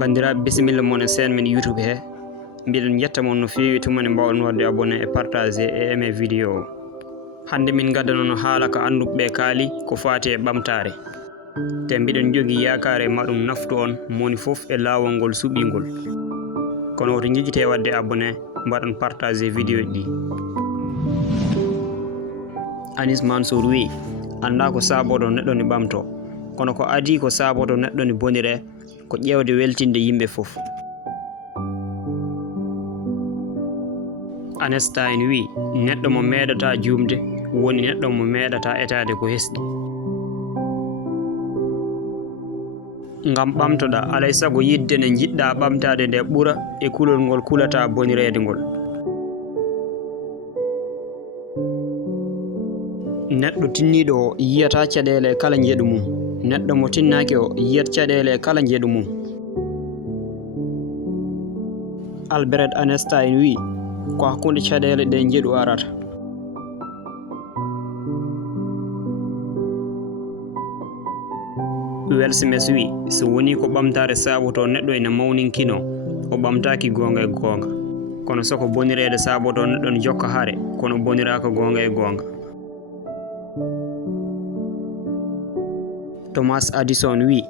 Bandiraɓe bisimilla mon e sen min YouTube he mbiɗen jetta mon no fewi tumani mbawɗon wadde abonné e partager e aimé vidéo o. Hande min gaddanono haala ko anduɓe kaali ko fati e ɓamtare te mbiɗen jogui yakare maɗum naftu on moni foof e lawol ngol suuɓingol kono woto jejjite wadde abonné mbaɗon partager vidéo ɗi. Anis Mansour wi anda ko saboto neɗɗo ni ɓamto kono ko adi ko saboto neɗɗo ni bonire ko ƴewde weltinde yimɓe fof. Einstein wi neɗɗo mo meeɗata jumde woni neɗɗo mo meeɗata etade ko hesɗi. Ngam ɓamtoɗa alay sago yidde nde jiɗɗa ɓamtade nde ɓura e kulol ngol kulata bonirede ngol. Neɗɗo tinniɗo o yiyata caɗele e kala jeeɗu mum, neɗɗo mo tinnaki o yiyat caɗele e kala jeeɗu mum. Albert Einstein wi ko hakkunde caɗele ɗe jeeɗu arata. Will Smith wi so woni ko ɓamtare saboto neɗɗo ene mawninkino o ɓamtaki gonga e gonga kono soko bonirede saboto neɗɗo ne jokka haare kono boniraka gonga e gonga. Thomas Edison wi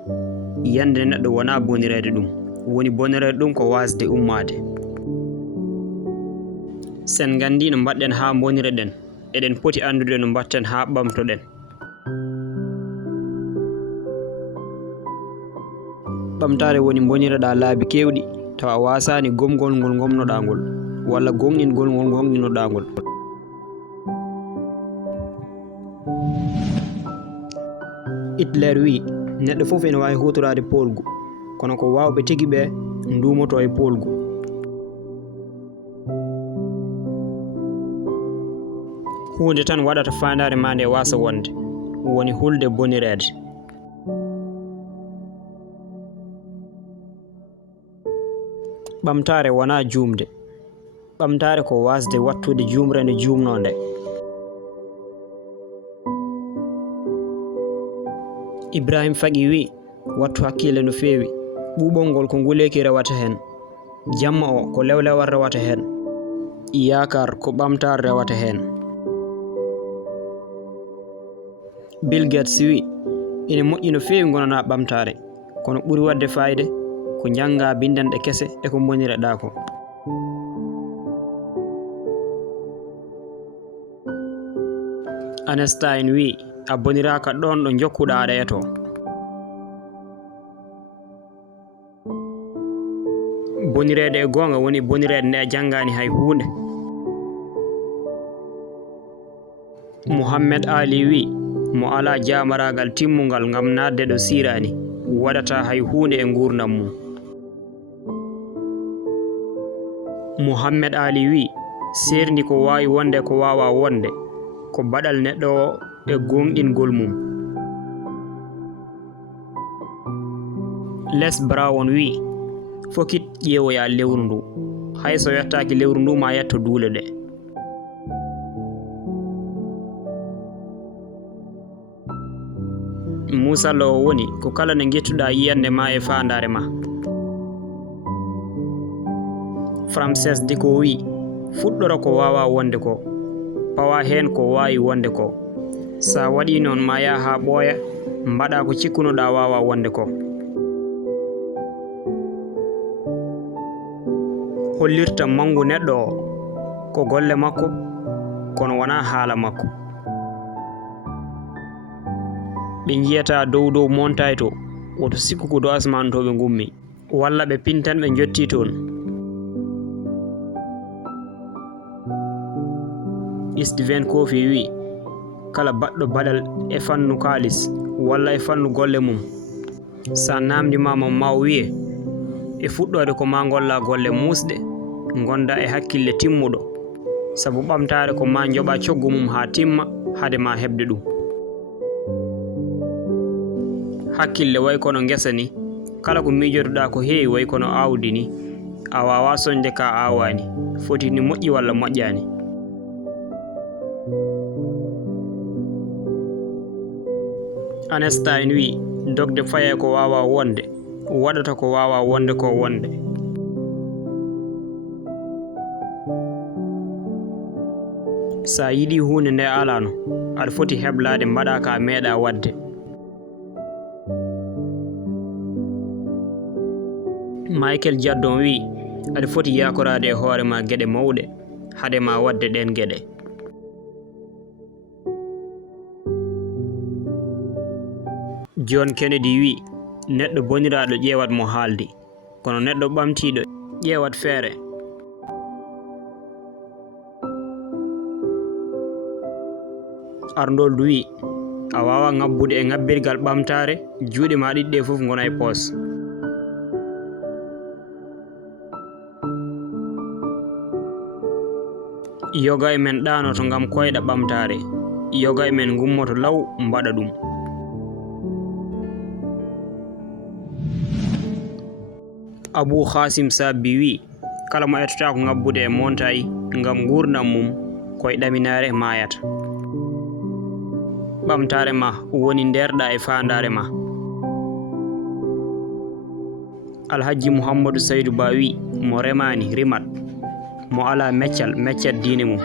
yande neɗɗo wona bonirede ɗum woni bonirede ɗum ko wasde ummade. Sen gandi no mbaɗɗen ha bonire ɗen eɗen poti andude no mbatten ha ɓamtoɗen. Ɓamtare woni bonireɗa laabi kewɗi tawa wasani gomgol ngol gomnoɗa ngol walla gonɗingol ngol gonɗinoɗa ngol. Hitler wi neɗɗo fof ene wawi hutorade polgu kono ko wawɓe tigui ɓe ndumoto e polgu. Hunde tan waɗata fandare ma nde wasa wonde woni hulde bonirede. Ɓamtare wona jumde, ɓamtare ko wasde wattude jumre nde jumnode. Ibrahim Fagi wi wattu hakkille no fewi ɓuɓol ngol ko nguleki rewata hen, jamma o ko lewlewal rewata hen, yakar ko ɓamtare rewata hen. Bill Gates wi ene moƴƴi no fewi gonana ɓamtare kono ɓuri wadde fayide ko janga bindanɗe kese e ko bonireɗa ko. Einstein wi a boniraka ɗon ɗo jokkuɗa aɗa eto. Bonirede e gonga woni bonirede nde a jangani hay hunde. Muhammad Ali wi mo ala jamaragal timmugal ngam nadde ɗo sirani waɗata hay hunde e gurdam mum. Muhammad Ali wi serdi ko wawi wonde ko wawa wonde ko baɗal neɗɗo o e gonɗingol mum. Les Brown wi fokit ƴeewoya lewru ndu hayso yettaki lewru ndu ma yetto duule ɗe. Musallo o woni ko kala nde gettuɗa yiyande ma e fandare ma. Frances Diko wi fuɗɗoro ko wawa wonde ko pawa hen ko wawi wonde ko sa waɗi noon ma yaha ɓooya mbaɗa ko cikkunoɗa wawa wonde ko. Hollirta mangu neɗɗo o ko golle makko kono wona haala makko. Ɓe jiyata dow montagne to woto sikku ko dow asman to ɓe gummi walla ɓe pintan ɓe jotti toon. Stephen Covey wi kala baɗɗo baɗal e fannu kalis walla e fannu golle mum sa namdimama ma wiye e fuɗɗode ko ma golla golle musɗe gonda e hakkille timmuɗo sabu ɓamtare ko ma joɓa coggu mum ha timma hade ma hebde ɗum. Hakkille way kono ngesa ni kala ko mijotoɗa ko heewi way kono awdi ni a wawa soñde ka awani foti ni moƴƴi walla moƴƴani. Einstein wi dogde faye ko wawa wonde waɗata ko wawa wonde ko wonde. Sa yiɗi hunde nde alano aɗa foti heblade mbaɗa ka meeɗa wadde. Michael Jaddon wi aɗa foti yakorade e hoorema geɗe mawɗe hade ma wadde ɗen geɗe. John Kennedy wi neɗɗo boniraɗo ƴeewat mo haaldi, kono neɗɗo ɓamtiɗo ƴeewat feere. Arnold wi a wawa ngabbude e ngabbirgal ɓamtare juuɗe ma ɗiɗɗe fof gona e poos. Yoga e men ɗanoto ngam koyɗa ɓamtare, yoga e men gummoto law mbaɗa ɗum. Abou Hasim Sabbi wi kala mo ettata ko ngabbude e montayi ngam gurdam mum koye ɗaminare mayata. ɓamtare ma woni nderɗa e fandare ma. Alhaji Mouhamadou Saydou Ba wi mo remani rimat, mo ala meccal meccat diine mum.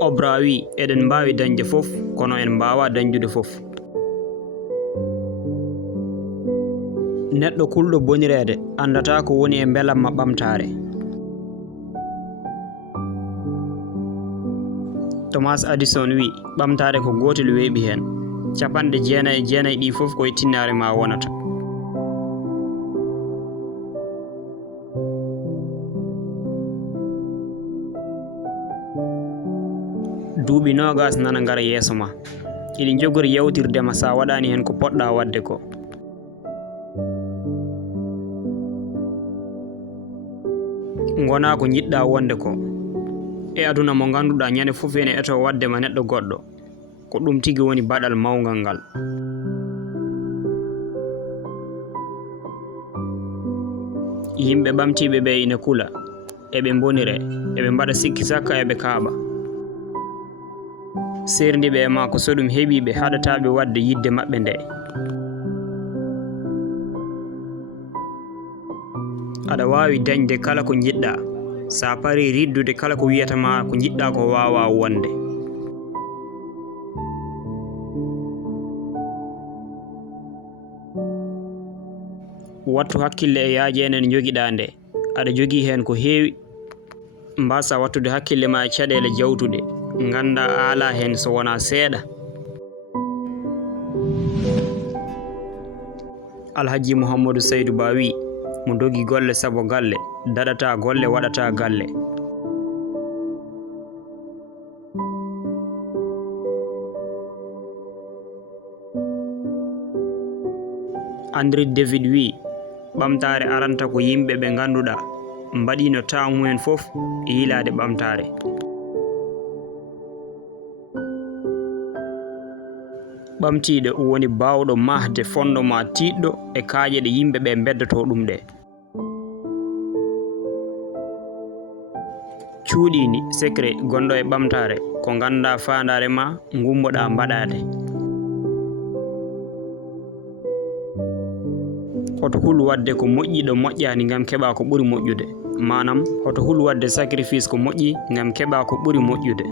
Obra wi eɗen mbawi dañde fof kono en mbawa dañdude fof. Neɗɗo kulɗo bonirede andata ko woni e belamma ɓamtare. Thomas Addison wi ɓamtare ko gotel weeɓi hen, 99 ɗi fof koye tinnare ma wonata. Duuɓi 20 nana ngara yeeso ma, iɗi jogori yawtirdema sa waɗani hen ko poɗɗa wadde ko. Gona ko jiɗɗa wonde ko e aduna mo ganduɗa ñande fof ene eto waddema neɗɗo goɗɗo, ko ɗum tigi woni baɗal mawgal ngal. Yimɓe ɓamtiɓe ɓe ina kula, eɓe bonire, eɓe mbaɗa sikki sakka eɓe kaaɓa. Serdiɓe e ma ko so ɗum heeɓiɓe haɗataɓe wadde yidde maɓɓe nde. Aɗa wawi dañde kala ko jiɗɗa sa pari riddude kala ko wiyatama ko jiɗɗa ko wawa wonde. Wattu hakkille e yaaji enen jogiɗa nde, aɗa jogui hen ko heewi. Mbasa wattude hakkille ma e caɗele jawtuɗe, ganda ala hen so wona seeɗa. Alhaji Mouhamadou Saydou Ba wi mo dogi golle sabo galle daɗata golle waɗata galle. Andrew David wi ɓamtare aranta ko yimɓe ɓe ganduɗa mbaɗino tamumen fof e yilade ɓamtare. Ɓamtiɗo woni bawɗo mahde fondoma tiɗɗo e kaaƴe ɗe yimɓe ɓe beddoto ɗum ɗe. Cuuɗini secret gonɗo e ɓamtare ko ganda fandare ma gummoɗa mbaɗade. Hoto hulu wadde ko moƴƴi ɗo moƴƴani ngam keɓa ko ɓuri moƴƴude, manam hoto hulu wadde sacrifice ko moƴƴi ngam keɓa ko ɓuri moƴƴude.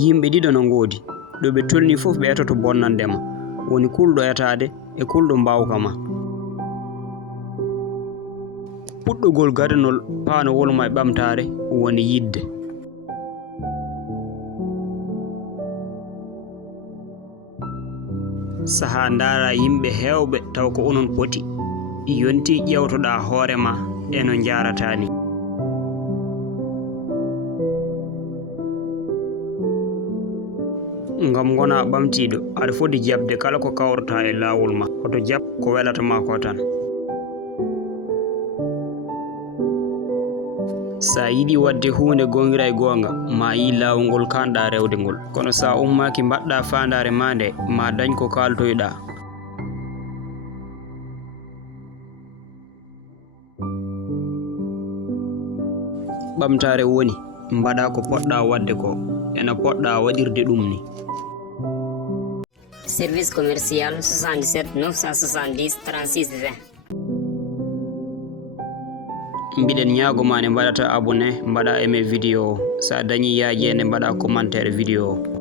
Yimɓe ɗiɗo no ngoodi, ɗo ɓe tolni fof ɓe etoto bonnandema, woni kulɗo etade e kulɗo mbawka ma. puɗɗugol gadanol paanowol ma e ɓamtare woni yidde. Saha ndara yimɓe hewɓe taw ko onon poti, yonti ƴewtoɗa hoorema e no jaratani. Ngam gona ɓamtiɗo aɗa foti jabde kala ko kawrata e lawol ma, hoto jab ko welatama ko tan. Sa yiɗi wadde hunde gongira e gonga ma yi lawol ngol kanɗa rewde ngol, kono sa ummaki mbaɗɗa fandare ma nde ma dañ ko kaltoyɗa. ɓamtare woni mbaɗa ko poɗɗa wadde ko ena poɗɗa waɗirde ɗum ni. service commercial 77 970 36 20. mbiɗen ñaagoma ne mbaɗata abonné mbaɗa aimé vidéo sa dañi yaajeende mbaɗa commentaire vidéo.